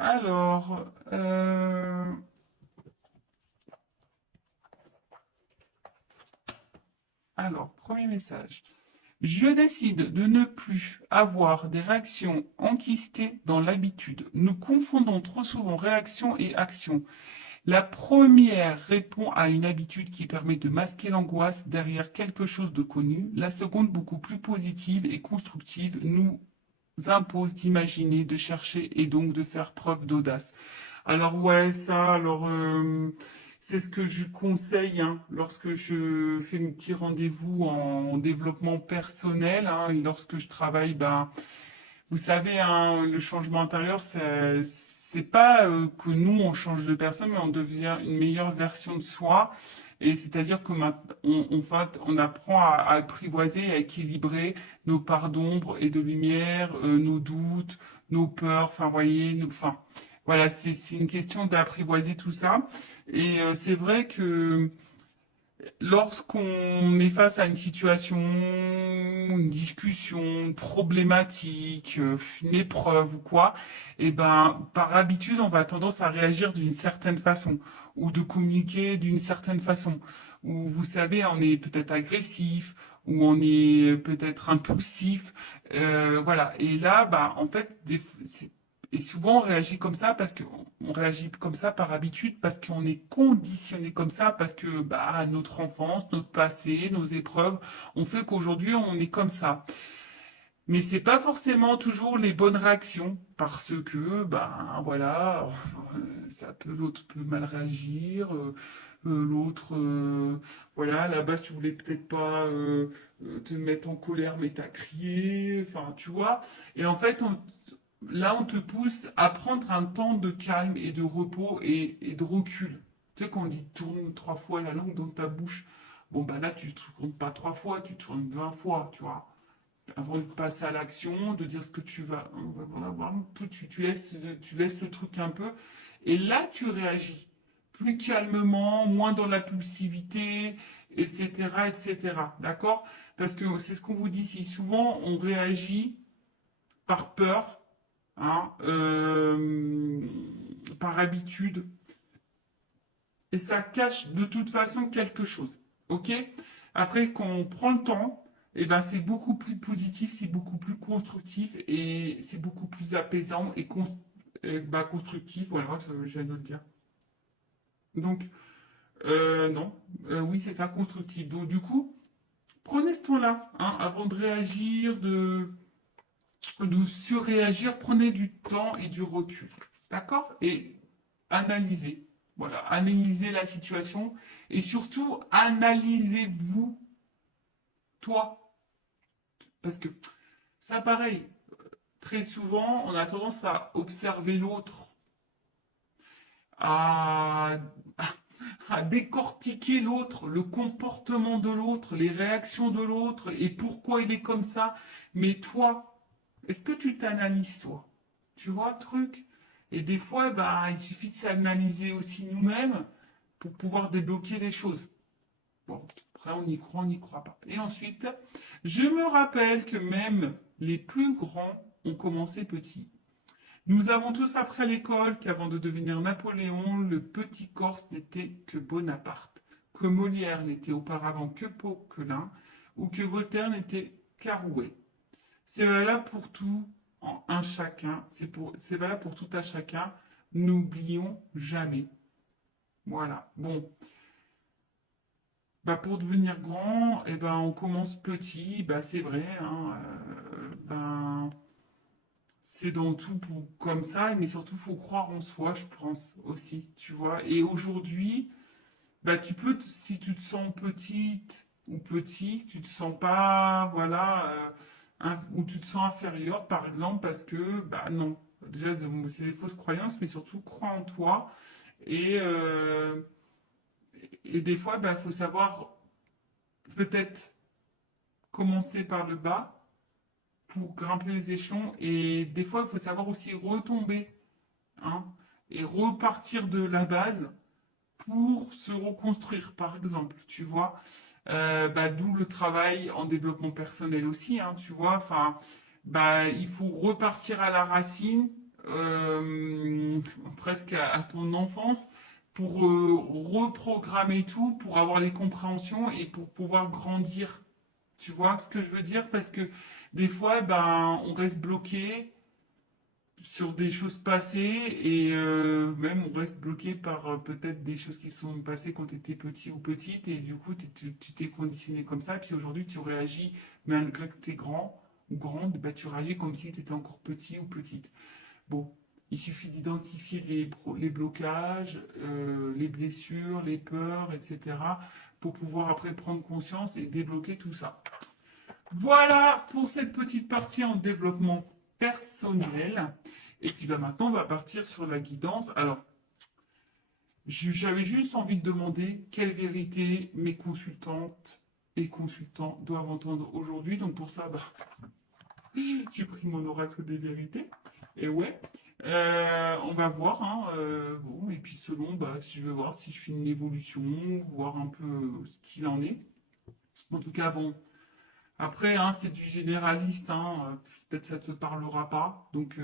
Alors, premier message. Je décide de ne plus avoir des réactions enquistées dans l'habitude. Nous confondons trop souvent réaction et action. La première répond à une habitude qui permet de masquer l'angoisse derrière quelque chose de connu. La seconde, beaucoup plus positive et constructive, nous impose d'imaginer, de chercher et donc de faire preuve d'audace. Alors ouais, ça, c'est ce que je conseille hein, lorsque je fais mes petits rendez-vous en développement personnel hein, et lorsque je travaille, ben, vous savez, hein, le changement intérieur, c'est pas que nous on change de personne, mais on devient une meilleure version de soi. Et c'est-à-dire que on apprend à apprivoiser, à équilibrer nos parts d'ombre et de lumière, nos doutes, nos peurs. Enfin, voyez, voilà, c'est une question d'apprivoiser tout ça. Et c'est vrai que lorsqu'on est face à une situation, une discussion, une problématique, une épreuve ou quoi, eh ben, par habitude, on va tendance à réagir d'une certaine façon ou de communiquer d'une certaine façon. Ou vous savez, on est peut-être agressif ou on est peut-être impulsif, voilà. Et là, bah, en fait, et souvent on réagit comme ça parce qu'on réagit comme ça par habitude, parce qu'on est conditionné comme ça, parce que bah, notre enfance, notre passé, nos épreuves ont fait qu'aujourd'hui on est comme ça. Mais c'est pas forcément toujours les bonnes réactions, parce que bah voilà, ça peut l'autre peut mal réagir, l'autre voilà, à la base tu voulais peut-être pas te mettre en colère, mais t'as crié, enfin tu vois. Et en fait, là, on te pousse à prendre un temps de calme et de repos et de recul. Tu sais, quand on dit tourne 3 fois la langue dans ta bouche, bon, bah là, tu ne tournes pas 3 fois, tu tournes 20 fois, tu vois. Avant de passer à l'action, de dire ce que tu vas. Voilà, voilà, tu laisses le truc un peu. Et là, tu réagis plus calmement, moins dans la pulsivité, etc., etc. D'accord? Parce que c'est ce qu'on vous dit si souvent on réagit par peur, hein, par habitude, et ça cache de toute façon quelque chose. Ok? Après, quand on prend le temps, eh ben, c'est beaucoup plus positif, c'est beaucoup plus constructif et c'est beaucoup plus apaisant et, bah, constructif. Voilà, je viens de le dire. Donc, non, oui, c'est ça, constructif. Donc, du coup, prenez ce temps-là, hein, avant de réagir, de surréagir, prenez du temps et du recul. D'accord? Et analysez. Voilà, analysez la situation et surtout analysez-vous, toi. Parce que ça, pareil, très souvent, on a tendance à observer l'autre, à, à décortiquer l'autre, le comportement de l'autre, les réactions de l'autre et pourquoi il est comme ça. Mais toi, est-ce que tu t'analyses toi? Tu vois le truc? Et des fois, bah, il suffit de s'analyser aussi nous-mêmes pour pouvoir débloquer des choses. Bon, après, on y croit, on n'y croit pas. Et ensuite, je me rappelle que même les plus grands ont commencé petits. Nous avons tous appris à l'école qu'avant de devenir Napoléon, le petit Corse n'était que Bonaparte, que Molière n'était auparavant que Poquelin, ou que Voltaire n'était qu'Arouet. C'est valable pour tout en un chacun, c'est valable pour tout à chacun. N'oublions jamais. Voilà. Bon, bah pour devenir grand, eh ben on commence petit, bah c'est vrai, hein, ben c'est dans tout comme ça, mais surtout faut croire en soi, je pense aussi, tu vois. Et aujourd'hui, bah tu peux, si tu te sens petite ou petit, tu te sens pas, voilà, ou tu te sens inférieur, par exemple, parce que, bah non, déjà c'est des fausses croyances, mais surtout crois en toi et et des fois, bah faut savoir peut-être commencer par le bas pour grimper les échelons et des fois il faut savoir aussi retomber hein, et repartir de la base pour se reconstruire par exemple tu vois. Bah, d'où le travail en développement personnel aussi hein, tu vois enfin bah il faut repartir à la racine presque à ton enfance pour reprogrammer tout, pour avoir les compréhensions et pour pouvoir grandir. Tu vois ce que je veux dire? Parce que des fois, ben, on reste bloqué sur des choses passées et même on reste bloqué par peut-être des choses qui sont passées quand tu étais petit ou petite et du coup tu t'es conditionné comme ça puis aujourd'hui tu réagis malgré que tu es grand ou grande, bah, tu réagis comme si tu étais encore petit ou petite. Bon, il suffit d'identifier les blocages, les blessures, les peurs, etc. pour pouvoir après prendre conscience et débloquer tout ça. Voilà pour cette petite partie en développement personnel. Et puis bah, maintenant, on va partir sur la guidance. Alors, j'avais juste envie de demander quelle vérité mes consultantes et consultants doivent entendre aujourd'hui. Donc pour ça, bah, j'ai pris mon oracle des vérités. Et ouais, on va voir. Hein, bon, et puis selon, bah, si je veux voir si je fais une évolution, voir un peu ce qu'il en est. En tout cas, bon, après, hein, c'est du généraliste, hein, peut-être ça ne te parlera pas. Donc,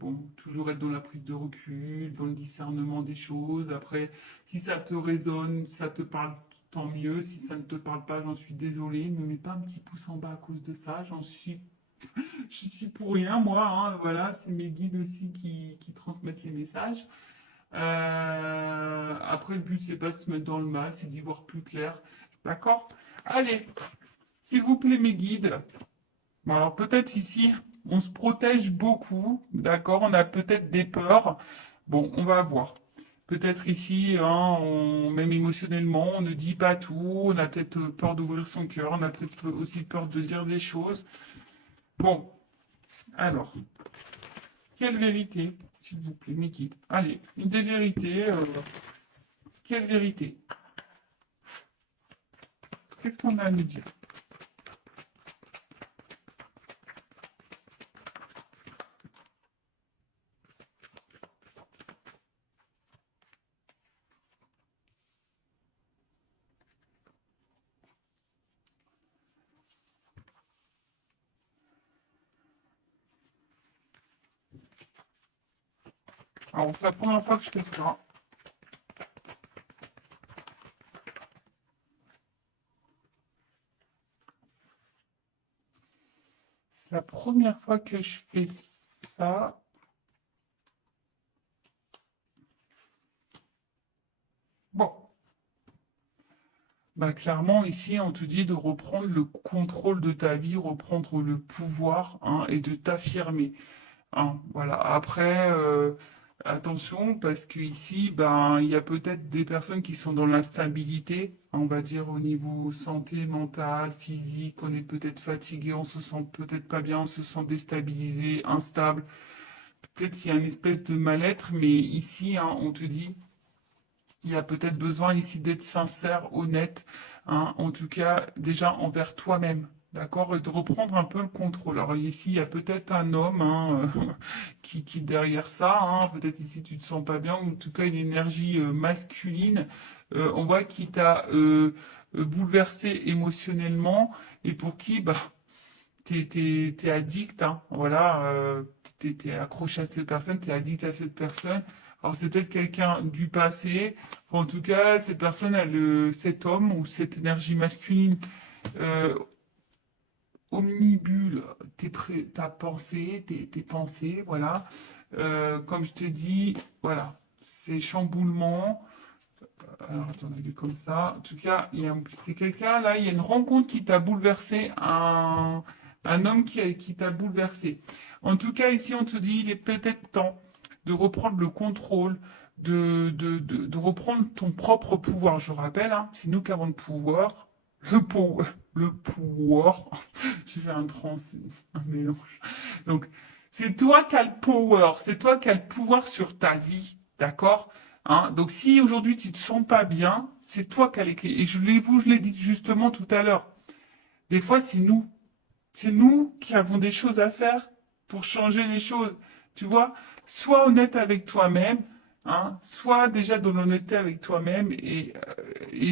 bon, toujours être dans la prise de recul, dans le discernement des choses. Après, si ça te résonne, ça te parle, tant mieux. Si ça ne te parle pas, j'en suis désolé. Ne mets pas un petit pouce en bas à cause de ça. Je suis pour rien, moi. Hein, voilà, c'est mes guides aussi qui transmettent les messages. Après, le but, c'est pas de se mettre dans le mal, c'est d'y voir plus clair. D'accord? Allez, s'il vous plaît, mes guides. Bon, alors peut-être ici, on se protège beaucoup, d'accord? On a peut-être des peurs. Bon, on va voir. Peut-être ici, hein, même émotionnellement, on ne dit pas tout. On a peut-être peur d'ouvrir son cœur. On a peut-être aussi peur de dire des choses. Bon, alors, quelle vérité, s'il vous plaît, mes guides? Allez, une des vérités. Quelle vérité? Qu'est-ce qu'on a à nous dire? Alors, c'est la première fois que je fais ça. C'est la première fois que je fais ça. Bon, bah clairement, ici, on te dit de reprendre le contrôle de ta vie, reprendre le pouvoir, hein, et de t'affirmer. Hein. Voilà. Après, attention, parce que ici, ben, il y a peut-être des personnes qui sont dans l'instabilité, on va dire au niveau santé, mentale, physique, on est peut-être fatigué, on se sent peut-être pas bien, on se sent déstabilisé, instable. Peut-être qu'il y a une espèce de mal-être, mais ici, hein, on te dit, il y a peut-être besoin ici d'être sincère, honnête, hein, en tout cas déjà envers toi-même, d'accord, et de reprendre un peu le contrôle. Alors ici, il y a peut-être un homme hein, qui est derrière ça, hein, peut-être ici tu te sens pas bien, ou en tout cas une énergie masculine, on voit qui t'a bouleversé émotionnellement et pour qui bah, t'es addict, hein, voilà, t'es accroché à cette personne, t'es addict à cette personne. Alors c'est peut-être quelqu'un du passé, en tout cas, cette personne, cet homme ou cette énergie masculine euh, omnibule ta pensée, tes pensées, voilà. Comme je te dis, voilà, ces chamboulements. Alors attends, on a vu comme ça. En tout cas, c'est quelqu'un là, il y a une rencontre qui t'a bouleversé, un homme qui t'a bouleversé. En tout cas, ici, on te dit, il est peut-être temps de reprendre le contrôle, de reprendre ton propre pouvoir. Je rappelle, hein, c'est nous qui avons le pouvoir. Le pouvoir. J'ai fait un mélange. Donc, c'est toi qui as le power, c'est toi qui as le pouvoir sur ta vie, d'accord? Hein, donc si aujourd'hui tu te sens pas bien, c'est toi qui as les clés. Et je l'ai dit justement tout à l'heure. Des fois, c'est nous. C'est nous qui avons des choses à faire pour changer les choses. Tu vois, sois honnête avec toi-même, hein, sois déjà dans l'honnêteté avec toi-même et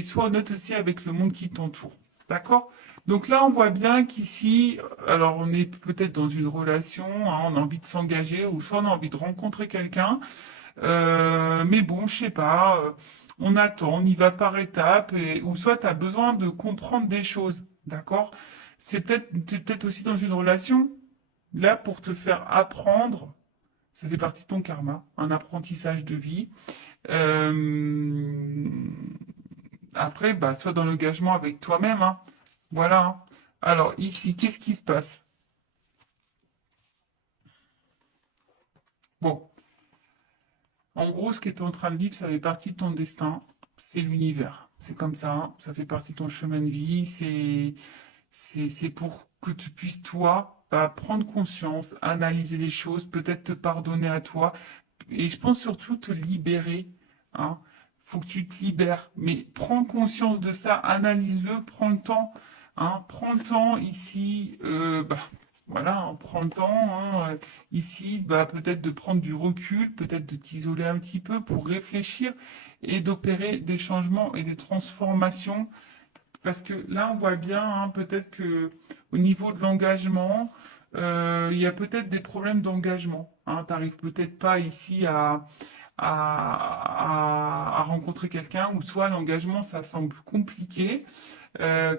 sois honnête aussi avec le monde qui t'entoure. D'accord? Donc là, on voit bien qu'ici, alors on est peut-être dans une relation, hein, on a envie de s'engager ou soit on a envie de rencontrer quelqu'un. Mais bon, je sais pas, on attend, on y va par étapes, ou soit tu as besoin de comprendre des choses, d'accord? T'es peut-être aussi dans une relation, là, pour te faire apprendre, ça fait partie de ton karma, un apprentissage de vie. Euh, Après, bah, sois dans l'engagement avec toi-même, hein. Voilà, hein. Alors, ici, qu'est-ce qui se passe? Bon, en gros, ce que tu es en train de vivre, ça fait partie de ton destin. C'est l'univers. C'est comme ça, hein. Ça fait partie de ton chemin de vie. C'est pour que tu puisses, toi, bah, prendre conscience, analyser les choses, peut-être te pardonner à toi. Et je pense surtout te libérer, hein. Faut que tu te libères. Mais prends conscience de ça, analyse-le, prends le temps, hein. Prends le temps ici, bah, voilà, hein, prends le temps, hein, ici, bah, peut-être de prendre du recul, peut-être de t'isoler un petit peu pour réfléchir et d'opérer des changements et des transformations parce que là, on voit bien, hein, peut-être que au niveau de l'engagement, il y a peut-être des problèmes d'engagement. Hein. Tu n'arrives peut-être pas ici à rencontrer quelqu'un, ou soit l'engagement, ça semble compliqué.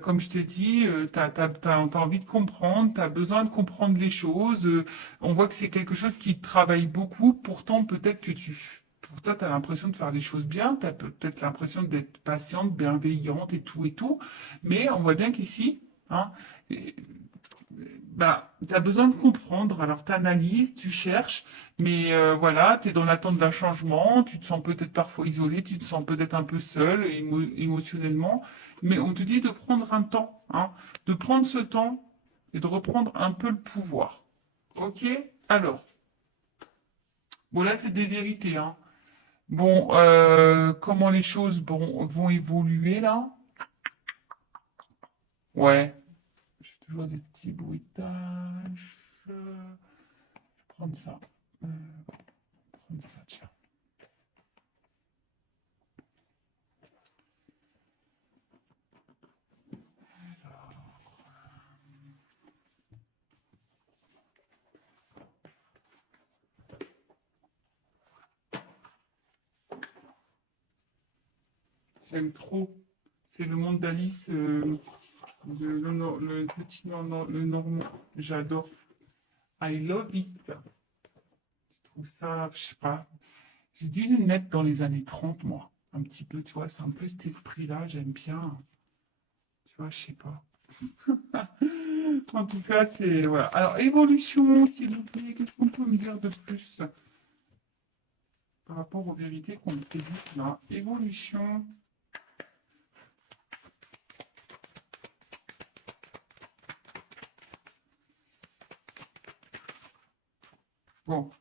Comme je t'ai dit, t'as envie de comprendre, tu as besoin de comprendre les choses. On voit que c'est quelque chose qui te travaille beaucoup, pourtant peut-être que pour toi, tu as l'impression de faire les choses bien, tu as peut-être l'impression d'être patiente, bienveillante et tout, mais on voit bien qu'ici, hein, bah, tu as besoin de comprendre, alors tu analyses, tu cherches, mais voilà, tu es dans l'attente d'un changement, tu te sens peut-être parfois isolé, tu te sens peut-être un peu seul émotionnellement, mais on te dit de prendre un temps, hein, de prendre ce temps et de reprendre un peu le pouvoir. Ok? Alors, bon là c'est des vérités, hein. Bon, comment les choses vont évoluer là? Ouais, j'ai toujours des petits bruitages. Je vais prendre ça. Prendre ça, tiens. J'aime trop. C'est le monde d'Alice, le petit le normand. J'adore. I love it. Je trouve ça, je sais pas. J'ai dû le naître dans les années 30, moi. Un petit peu, tu vois. C'est un peu cet esprit-là. J'aime bien. Tu vois, je sais pas. En tout cas, c'est. Voilà. Alors, évolution, s'il vous plaît. Qu'est-ce qu'on peut me dire de plus par rapport aux vérités qu'on me dit là? Évolution. Bon.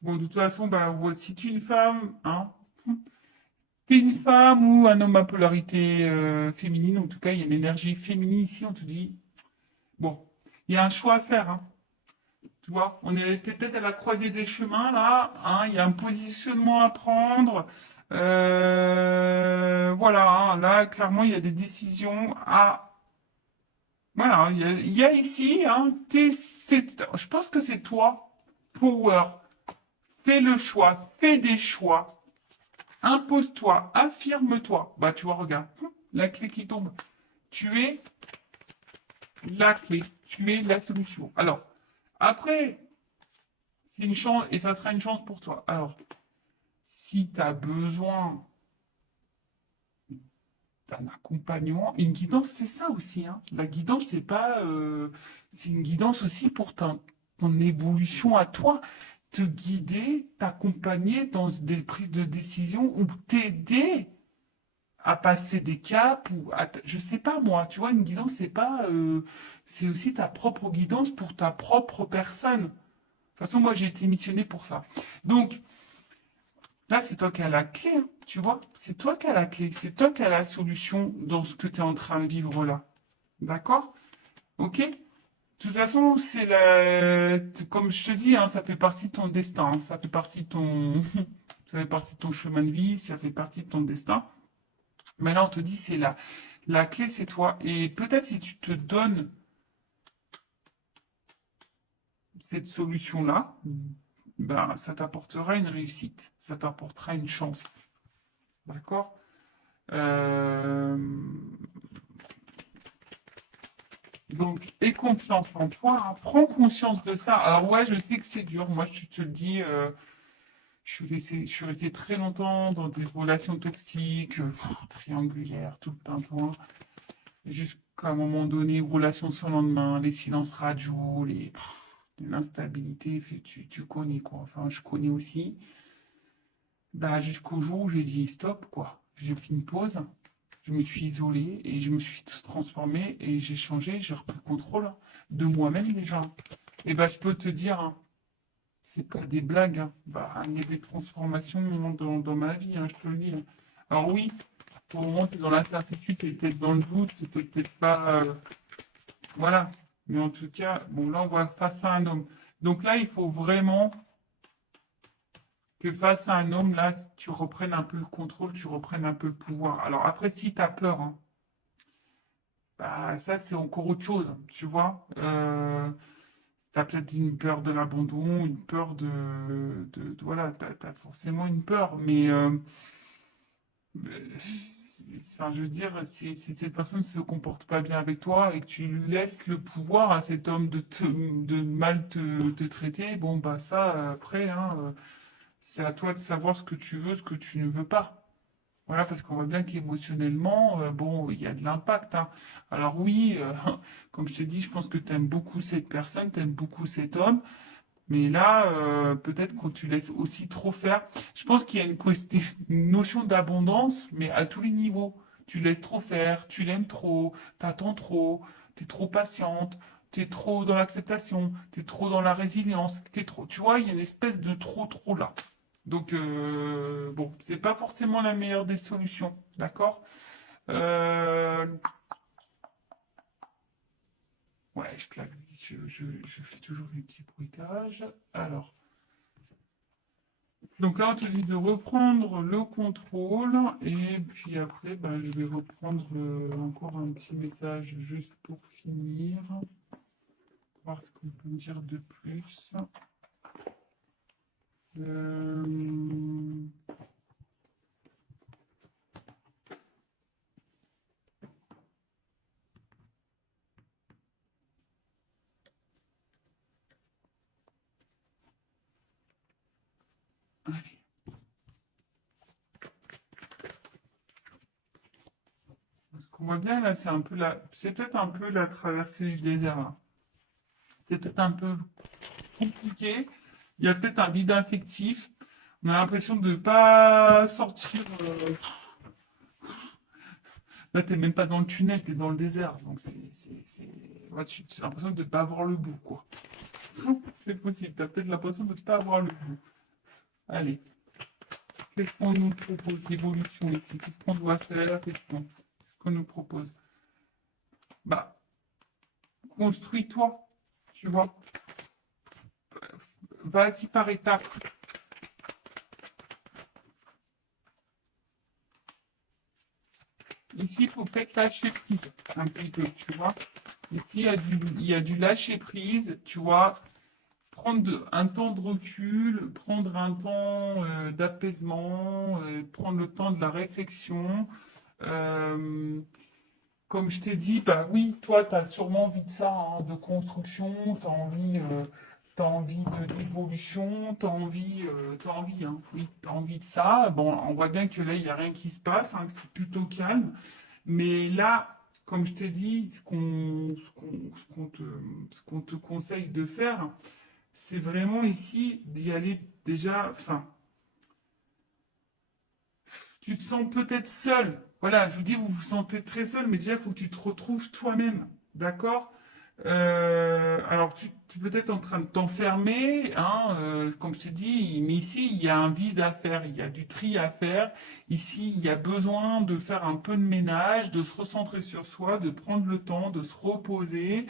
Bon, de toute façon, bah, ouais, si tu es une femme, hein, t'es une femme ou un homme à polarité féminine, en tout cas, il y a une énergie féminine ici, on te dit, bon, il y a un choix à faire, hein. Tu vois, on est peut-être à la croisée des chemins, là, hein, il y a un positionnement à prendre. Voilà, hein, là, clairement, il y a des décisions à... Voilà, il y a ici, hein, je pense que c'est toi, power. Fais le choix, fais des choix. Impose-toi, affirme-toi. Bah, tu vois, regarde, la clé qui tombe. Tu es la clé, tu es la solution. Alors, après, c'est une chance, et ça sera une chance pour toi. Alors, si tu as besoin d'un accompagnement, une guidance, c'est ça aussi, hein. La guidance, c'est pas, c'est une guidance aussi pour ton évolution à toi. Te guider, t'accompagner dans des prises de décision ou t'aider à passer des caps ou je sais pas moi, tu vois, une guidance, c'est pas, c'est aussi ta propre guidance pour ta propre personne. De toute façon, moi, j'ai été missionné pour ça. Donc, là, c'est toi qui as la clé, hein, tu vois, c'est toi qui as la clé, c'est toi qui as la solution dans ce que tu es en train de vivre là. D'accord? Ok? De toute façon, comme je te dis, hein, ça fait partie de ton destin, hein, ça fait partie de ton, ça fait partie de ton chemin de vie, ça fait partie de ton destin. Mais là, on te dit, c'est la clé, c'est toi. Et peut-être si tu te donnes cette solution-là, ben, ça t'apportera une réussite, ça t'apportera une chance. D'accord? Euh, donc, aie confiance en toi, hein. Prends conscience de ça. Alors ouais, je sais que c'est dur. Moi, je te le dis, je suis resté très longtemps dans des relations toxiques, triangulaires, tout le tintouin, jusqu'à un moment donné, relations sans lendemain, les silences radio, l'instabilité, tu connais quoi. Enfin, je connais aussi. Bah, jusqu'au jour où j'ai dit stop, quoi. J'ai pris une pause, je me suis isolé et je me suis transformé et j'ai changé, j'ai repris le contrôle de moi-même déjà. Et bah, je peux te dire, hein, c'est pas des blagues, hein. Bah, il y a des transformations dans ma vie, hein, je te le dis, hein. Alors oui, pour le moment, tu es dans l'incertitude, tu es peut-être dans le doute, tu n'es peut-être pas. Voilà. Mais en tout cas, bon, là, on voit face à un homme. Donc là, il faut vraiment que face à un homme, là, tu reprennes un peu le contrôle, tu reprennes un peu le pouvoir. Alors après, si tu as peur, hein, bah, ça, c'est encore autre chose, tu vois. Tu as peut-être une peur de l'abandon, une peur voilà, tu as forcément une peur, mais enfin, je veux dire, si cette personne ne se comporte pas bien avec toi et que tu laisses le pouvoir à cet homme de mal te traiter, bon, bah ça, après, hein, c'est à toi de savoir ce que tu veux, ce que tu ne veux pas. Voilà, parce qu'on voit bien qu'émotionnellement, bon, il y a de l'impact, hein. Alors oui, comme je t'ai dit, je pense que tu aimes beaucoup cette personne, tu aimes beaucoup cet homme, mais là, peut-être que tu laisses aussi trop faire. Je pense qu'il y a une notion d'abondance, mais à tous les niveaux. Tu laisses trop faire, tu l'aimes trop, t'attends trop, t'es trop patiente, t'es trop dans l'acceptation, t'es trop dans la résilience, t'es trop. Tu vois, il y a une espèce de trop là. Donc, bon, c'est pas forcément la meilleure des solutions, d'accord? Euh, ouais, je claque, je fais toujours des petits bruitages. Alors. Donc là, on te dit de reprendre le contrôle et puis après, ben, je vais reprendre encore un petit message juste pour finir, voir ce qu'on peut me dire de plus. Euh, allez. Ce qu'on voit bien là, c'est peut-être un peu la traversée du désert, là. C'est peut-être un peu compliqué. Il y a peut-être un vide affectif. On a l'impression de ne pas sortir. Là, t'es même pas dans le tunnel, t'es dans le désert. Donc, ouais, tu as l'impression de ne pas avoir le bout, quoi. C'est possible, t'as peut-être l'impression de ne pas avoir le bout. Allez, qu'est-ce qu'on nous propose d'évolution ici? Qu'est-ce qu'on doit faire? Qu'est-ce qu'on nous propose? Bah, construis-toi, tu vois. Vas-y par étapes. Ici, il faut peut-être lâcher prise un petit peu, tu vois. Ici, il y a du lâcher prise, tu vois. Prendre un temps de recul, prendre un temps d'apaisement, prendre le temps de la réflexion. Euh, Comme je t'ai dit, bah oui, toi, tu as sûrement envie de ça, hein, de construction, t'as envie d'évolution, t'as envie, hein, oui, t'as envie de ça. Bon, on voit bien que là, il n'y a rien qui se passe, hein, que c'est plutôt calme. Mais là, comme je t'ai dit, ce qu'on te conseille de faire, c'est vraiment ici d'y aller déjà, enfin, tu te sens peut-être seul. Voilà, je vous dis, vous vous sentez très seul, mais déjà, il faut que tu te retrouves toi-même. D'accord? Alors, tu es peut-être en train de t'enfermer, hein, comme je t'ai dit, mais ici, il y a un vide à faire, il y a du tri à faire. Ici, il y a besoin de faire un peu de ménage, de se recentrer sur soi, de prendre le temps, de se reposer,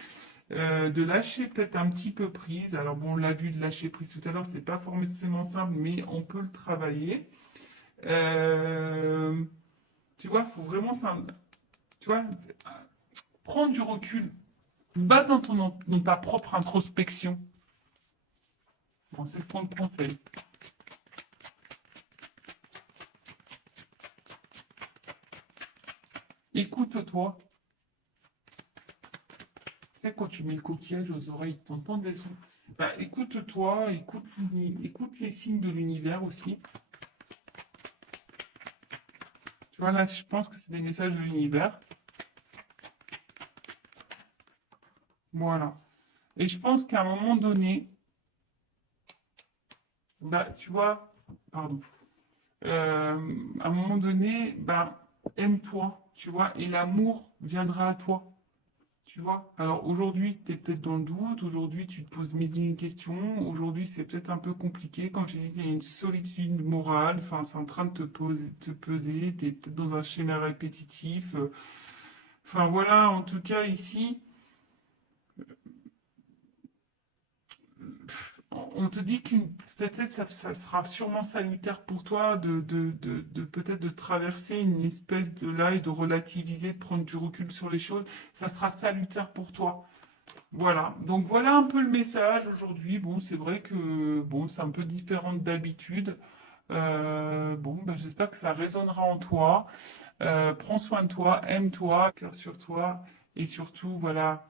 de lâcher peut-être un petit peu prise. Alors, bon, on l'a vu de lâcher prise tout à l'heure, c'est pas forcément simple, mais on peut le travailler. Euh, Tu vois, faut vraiment ça. Tu vois, prendre du recul, va dans ta propre introspection. Bon, c'est ce qu'on te conseille. Écoute-toi. Tu sais, quand tu mets le coquillage aux oreilles, t'entends des sons. Bah, écoute-toi, écoute les signes de l'univers aussi. Tu vois, là, je pense que c'est des messages de l'univers. Voilà. Et je pense qu'à un moment donné, bah, tu vois, pardon, à un moment donné, bah, aime-toi, tu vois, et l'amour viendra à toi. Tu vois? Alors aujourd'hui, tu es peut-être dans le doute, aujourd'hui tu te poses mille et une questions, aujourd'hui c'est peut-être un peu compliqué, quand je dis il y a une solitude morale, enfin c'est en train de te peser, tu es peut-être dans un schéma répétitif. Enfin voilà, en tout cas ici, on te dit qu'une peut-être ça sera sûrement salutaire pour toi de peut-être de traverser une espèce de là et de relativiser, de prendre du recul sur les choses, ça sera salutaire pour toi. Voilà, donc voilà un peu le message aujourd'hui. Bon, c'est vrai que bon, c'est un peu différent d'habitude. Bon, ben, j'espère que ça résonnera en toi. Prends soin de toi, aime-toi, cœur sur toi, et surtout, voilà,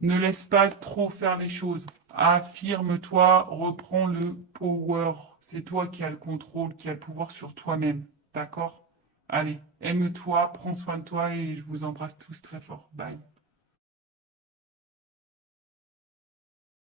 ne laisse pas trop faire les choses. Affirme-toi, reprends le power. C'est toi qui as le contrôle, qui as le pouvoir sur toi-même. D'accord? Allez, aime-toi, prends soin de toi et je vous embrasse tous très fort. Bye.